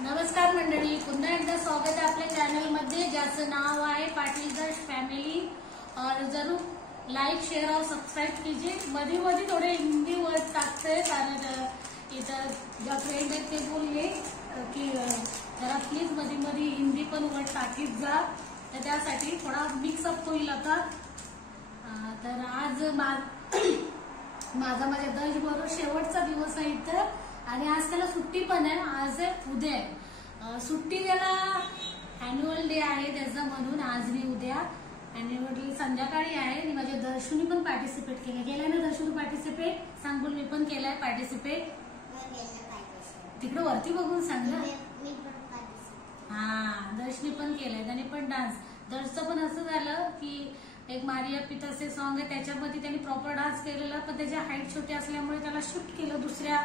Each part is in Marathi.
नमस्कार मंडळी, पुन्हा एकदा स्वागत आहे आपल्या चॅनल मध्ये ज्याचं नाव आहे पाटील दर्श फॅमिली। और जरूर लाइक शेयर और सब्सक्राइब कीजिए। मध्ये मध्ये थोडे हिंदी वर्ड टाकते कारण इथं ज्या फ्रेंड आहेत ते बोलले की जरा प्लीज मध्ये मध्ये हिंदी पण वर्ड टाकीत जा, तर त्यासाठी थोडा मिक्सअप होईल आता। तर आज माझा माझ्या दर्श बरोबर शेवटचा दिवस आहे इथं आणि आज त्याला सुट्टी पण आहे। आज आहे उद्या आहे सुट्टी, त्याला अॅन्युअल डे आहे त्याचा, म्हणून आज नाही उद्या अॅन्युअल डे संध्याकाळी आहे। आणि माझ्या दर्शूनी पण पार्टिसिपेट केलंय ना दर्शूनी पार्टिसिपेट? सांग बोल, मी पण केलाय पार्टिसिपेट। तिकडे वरती बघून सांग ना। हा, दर्शनी पण केलंय, त्याने पण डान्स। दर्शचं पण असं झालं की एक मारिया पिताचे सॉन्ग आहे त्याच्यामध्ये त्यांनी प्रॉपर डान्स केलेला, पण त्याची हाईट छोटी असल्यामुळे त्याला शिफ्ट केलं दुसऱ्या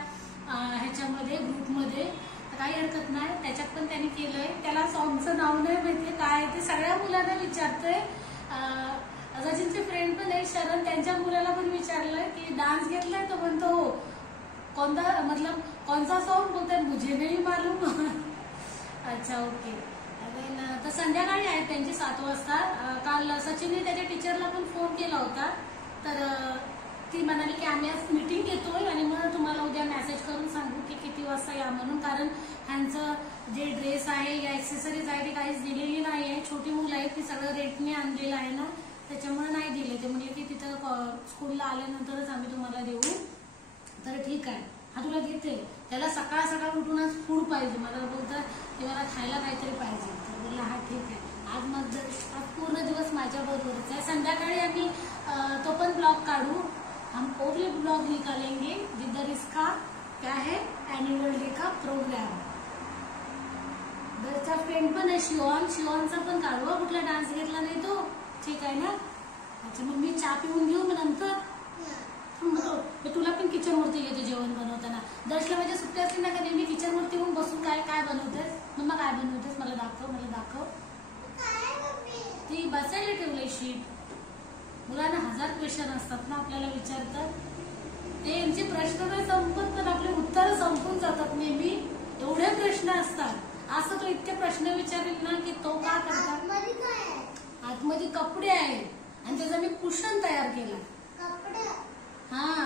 ह्याच्यामध्ये ग्रुपमध्ये, तर काही हरकत नाही, त्याच्यात पण त्यांनी केलंय। त्याला सॉन्गचं नाव नाही माहितीये काय ते, सगळ्या मुलांना विचारतोय। सचिनचे फ्रेंड पण आहे शरण, त्यांच्या मुलाला पण विचारलंय की डान्स घेतलाय, तो म्हणतो हो। कोणता मतलब कौनसा सॉन्ग? बोलते मुझे नहीं मालूम। अच्छा ओके। तर संध्याकाळी आहे त्यांची 7 वाजता। काल सचिनने त्याच्या टीचरला पण फोन केला होता, तर ती म्हणाली की आम्ही आज मीटिंग घेतोय आणि मग तुम्हाला उद्या मेसेज करून सांगू की किती वाजता या म्हणून, कारण ह्यांचं जे ड्रेस आहे या एक्सेसरीज आहे ती काहीच दिलेली नाही आहे। छोटी मुलं आहेत, ती सगळं रेटने आणलेलं आहे ना, त्याच्यामुळे नाही दिले। ते म्हणले की तिथं स्कूलला आल्यानंतरच आम्ही तुम्हाला देऊ। तर ठीक आहे, हा तुला देते। त्याला सकाळ सकाळ उठून आज फूड पाहिजे, मला बोलतात की मला खायला काहीतरी पाहिजे, तर बोलला हा ठीक आहे। आज मग आज पूर्ण दिवस माझ्या बरोबरच आहे। संध्याकाळी आम्ही तो पण ब्लॉग काढू, हम और भी ब्लॉग निकालेंगे जिधर इसका क्या है एनुअल डे का प्रोग्राम। घरचा फ्रेंड पण आहे शिवानचा पण काढू, कुठला डान्स घेतला नाही तो, ठीक आहे ना। अच्छा, मग मी चहा पिऊन घेऊ मग नंतर तुला पण किचन वरती येते जेवण बनवताना। दर्शला माझ्या सुट्ट्या असतील ना का नेहमी किचन वरती येऊन बसून काय काय बनवतेस मम्मा, काय बनवतेस मला दाखव, मला दाखव। ती बसायला ठेवलंय शीट। मुलांना 1000 क्वेश्चन असतात ना आपल्याला विचारतात, ते यांचे प्रश्न नाही संपत पण आपले उत्तर संपून जातात नेहमी, एवढे प्रश्न असतात। असं तो इतके प्रश्न विचारेल ना की तो का करतात। आतमध्ये कपडे आहेत आणि त्याचा मी कुशन तयार केला। हा,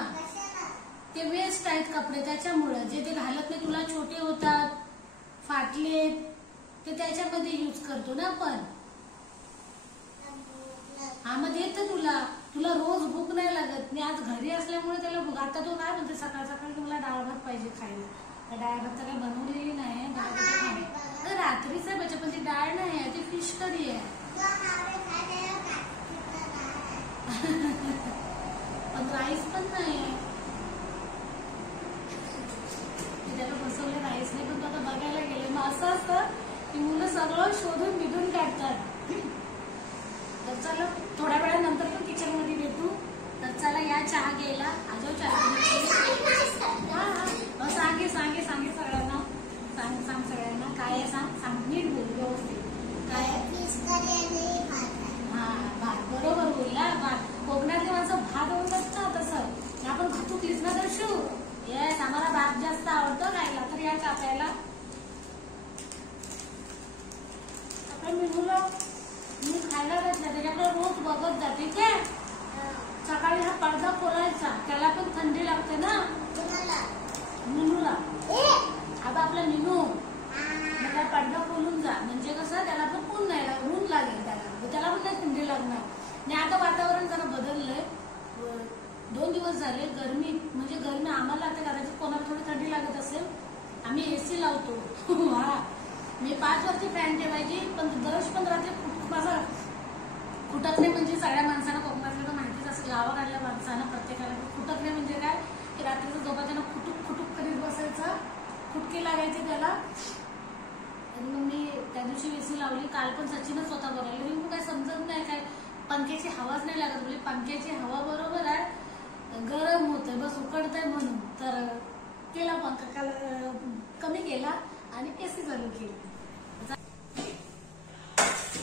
ते वेस्ट आहेत कपडे, त्याच्यामुळे जे ते घालत नाही, तुला छोटे होतात फाटले, ते त्याच्यामध्ये यूज करतो ना आपण। हा, मग येतं तुला रोज भूक नाही लागत। मी आज घरी असल्यामुळे त्याला भूक, आता तो काय म्हणते सकाळ सकाळी की मला डाळ भात पाहिजे खायला, तर डाळ भात तर काही बनवलेली नाही, तर रात्रीच आहे बच्चा, पण ती डाळ नाही आहे, ती फिश करी आहे। पण राईस पण नाही आहे, त्याला बसवले राईस नाही, पण तो आता बघायला गेले। मग असं असतं की मुलं सगळं शोधून बिधून काढतात। तर चला थोड्या वेळानंतर पण किचन मध्ये भेटू, तर चला या चहा घ्यायला। आजो चहा सांगे सांगे सांगे सगळ्यांना, सांग सगळ्यांना काय आहे, सांग नीट बोल, व्यवस्थित काय। हा, भात बरोबर बोलला, भात कोकणातली माणसं भात बोलतात ना तसं, आपण खातो प्लीज ना दर्शू। येस, आम्हाला भात जास्त आवडतो खायला, तर या चहा प्यायला। आपण मिनूला मी खायला घातला, त्याच्याकडे रोज बघत जा, ठीक आहे। सकाळी हा पडदा खोलायचा, त्याला पण थंडी लागते ना मिनूला। आता आपला मिनू त्याला पडदा खोलून जा, म्हणजे कसं त्याला पण ऊन लागेल, त्याला पण नाही थंडी लागणार। आणि आता वातावरण जरा बदललंय, 2 दिवस झाले गरमी, म्हणजे गरमी आम्हाला लागते, कदाचित कोणाला थोडी थंडी लागत असेल, आम्ही एसी लावतो। हा, मी 5 वरती फॅन ठेवायची, पण दर्श पण रात्री खुटकणे म्हणजे सगळ्या माणसांना कोकणातल्या माहितीच असं, गावाकडल्या माणसांना प्रत्येकाला खुटकणे म्हणजे काय की रात्रीचं झोपायचं खुटूक खुटूक करीत बसायचं, खुटकी लागायची त्याला। आणि मग मी त्या दिवशी एसी लावली, काल पण सचिनच स्वतः बोलायला, मी काय समजत नाही काय पंख्याची हवाच नाही लागत, म्हणजे पंख्याची हवा बरोबर आहे, गरम होतंय बस उकडतंय म्हणून, तर केला पंखा कमी केला आणि एसी चालू केली।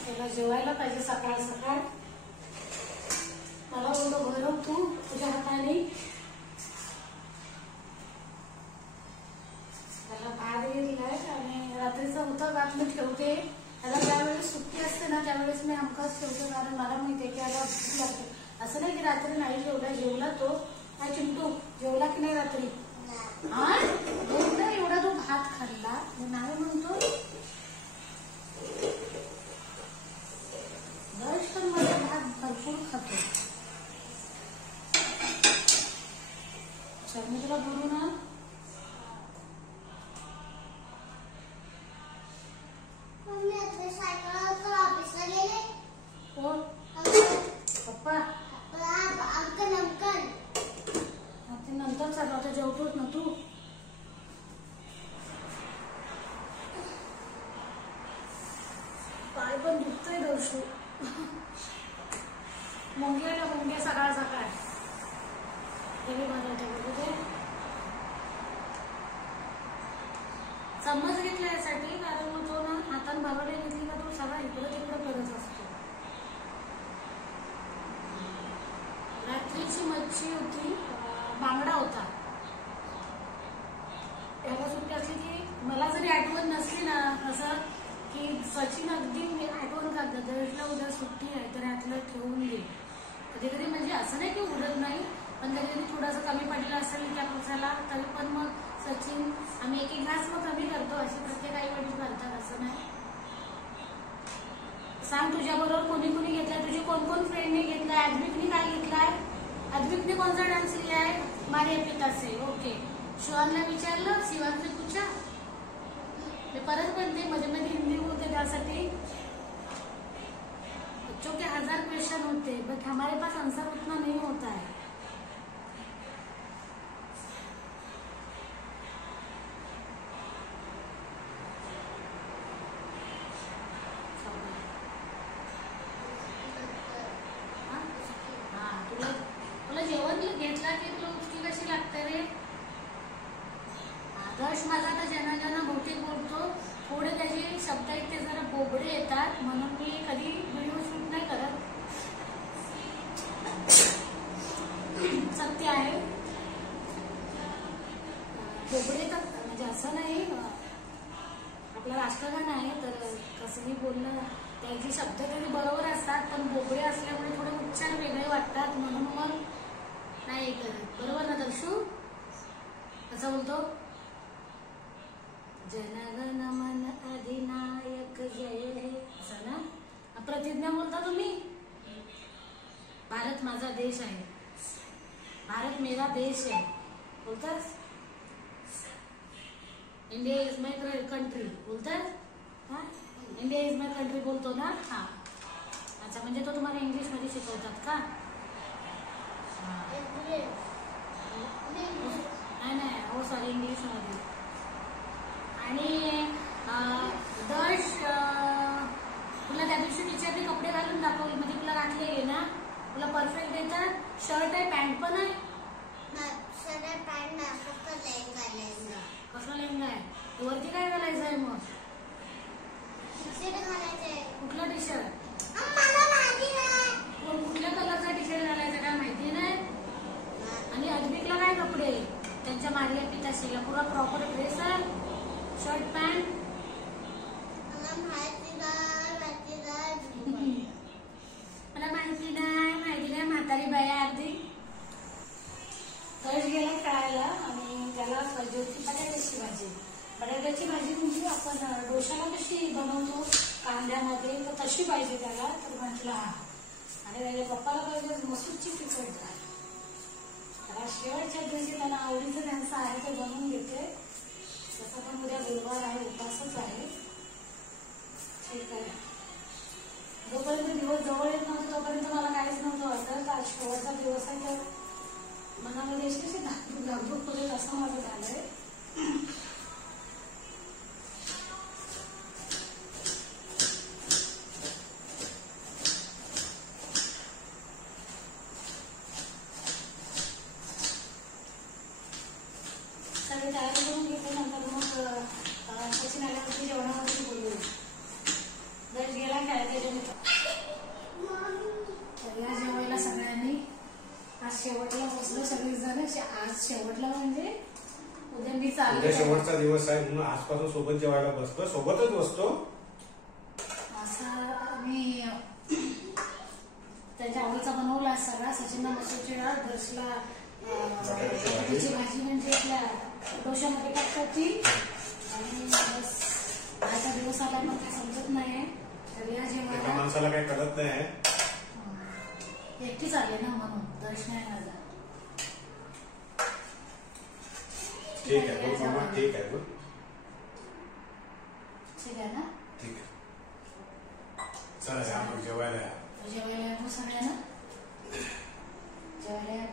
त्याला जेवायला पाहिजे सकाळ सकाळ, मला बोलतो भरव तू तुझ्या हाताने, याला भूक लागते. असं नाही की रात्री नाही जेवला, जेवला तो. हा चिंटू जेवला की नाही रात्री? हा एवढा तो भात खाल्ला नाही म्हणतो. दर्श पण माझा भात भरपूर खातो. चल मी तुला बोलू ना. कोण? पप्पा. ते नंतर चालू, आता जेवतोच ना तू. पाय पण दुखतोय दर्शू. मुंग्या मुंग्या सकाळ सकाळ हे बनवते बघू. चम्मच घेतला यासाठी, कारण मग तो ना हातान भरवले घेतली का तो सगळा इकडं तिकडं करत असतो. रात्रीची मच्छी होती, बांगडा होता. त्याला सुट्टी असली की मला जरी आठवण नसली ना असं की सचिन अगदी आठवण काढतात, दर्शला उद्या सुट्टी आहे तर यातलं ठेवून घे. कधी कधी म्हणजे असं नाही की उडत नाही, पण कधी कधी थोडंसं कमी पडलं असेल त्या पक्षाला तरी पण मग सचिन आम्ही एक एक घास मग कमी करतो. अशी प्रत्येक आई वडील करतात, असं नाही. सांग तुझ्या बरोबर कोणी कोणी घेतलाय, तुझी कोण कोण फ्रेंडने घेतलाय? अद्विकने काय घेतलाय? अद्विकने कोणता डान्स लिया है? मारिया पिता से. ओके. शिवानला विचारलं? शिवानने पूछा? मी परत म्हणते, मध्ये मध्ये हिंदी बोलते त्यासाठी. बच्चों के 1000 क्वेश्चन होते बट हमारे पास आंसर उतना नहीं होता है. तुला जेवण घेतला की तुला उचकी कशी लागते रे? आदर्श माझा आता ज्यांना बहुतेक बोलतो, थोडे त्याचे शब्द आहेत ते जरा बोबडे येतात, म्हणून मी कधी व्हिडिओ शूट नाही करत. सत्य आहे, बोबडे तर म्हणजे असं नाही. आपलं राष्ट्रगान आहे तर कसंही बोलणं, त्याचे शब्द तरी बरोबर असतात पण बोबडे असल्यामुळे थोडे उच्चार वेगळे वाटतात, म्हणून मग नाही करत. बरोबर ना दर्शू? कसं बोलतो? जनगण मन अधिनायक जय हे, असं ना. प्रतिज्ञा बोलता तुम्ही? भारत माझा देश आहे, भारत मेरा देश है बोलतात. इंडिया इज माय कंट्री बोलतात. हा, इंडिया इज माय कंट्री बोलतो ना. हा, अच्छा, म्हणजे तो तुम्हाला इंग्लिश मध्ये शिकवतात का? नाही हो, सॉरी, इंग्लिश मध्ये. आणि दर्श तुला त्या दिवशी टीचरने कपडे घालून दाखवले, म्हणजे तुला घातले ना, तुला परफेक्ट येतात. शर्ट आहे, पॅन्ट पण आहे. शर्ट आहे, पॅन्ट नाही, फक्त लेहंगा. कसला लेहंगा आहे? वरती काय घालायचं आहे मग? टी शर्ट घालायचंय. कुठला टी शर्ट? मला माहिती नाही. कुठल्या कलरचा टी शर्ट घालायचा काय माहिती नाही. आणि अद्विकला काय कपडे? त्यांच्या मारिया पिताशीला पुरा प्रॉपर ड्रेस आहे, शर्ट पॅन्ट. मला माहिती नाही म्हातारी बाई अर्धी. तळ गेला खेळायला आणि त्याला पाहिजे होती बटाट्याची भाजी. बटाट्याची भाजी म्हणजे आपण डोशाला कशी बनवतो कांद्यामध्ये, तर तशी पाहिजे त्याला. तर म्हटलं हा, आणि त्याच्या पप्पाला पाहिजे मसूरची तिखट डाळ. त्याला शेवटच्या दिवशी त्यांना आवडीचं त्यांचं आहे ते बनवून घेते. तसं पण उद्या गुरुवार आहे, उपासच आहे. ठीक आहे. जोपर्यंत दिवस जवळ येत नव्हतं तोपर्यंत मला काहीच नव्हतं वाटत. आज शेवटचा दिवस आहे तर मनामध्ये अशी धाकधूक होईल असं माझं झालंय. सगळे तयारी करून घेते, नंतर मग सचिन आल्यावरती जेवणावरती बोलू. दर्श गेला खेळायला. या जेवायला सगळ्यांनी. आज शेवटला बसलो सगळेजण. आज शेवटला म्हणजे उद्या मी चालू, शेवटचा दिवस आहे म्हणून आजपासून सोबत जेवायला बसतो, सोबतच बसतो. असं. आणि त्याच्या आवडीचा बनवला सगळा. सचिनला मसूरची डाळ, दर्शला त्याची भाजी म्हणजे आपल्या डोशामध्ये टाकताची. आणि बस आजचा दिवस आला पण काही समजत नाही. तर या एका जेव्हा माणसाला काही कळत नाही आहे. एकटीच आले ना म्हणून दर्श नाही आला. ठीक आहे बोल मामा, ठीक आहे बोल. ठीक आहे ना. ठीक आहे चला या मग जेवायला या. जेवायला या सगळ्यांना जेवायला.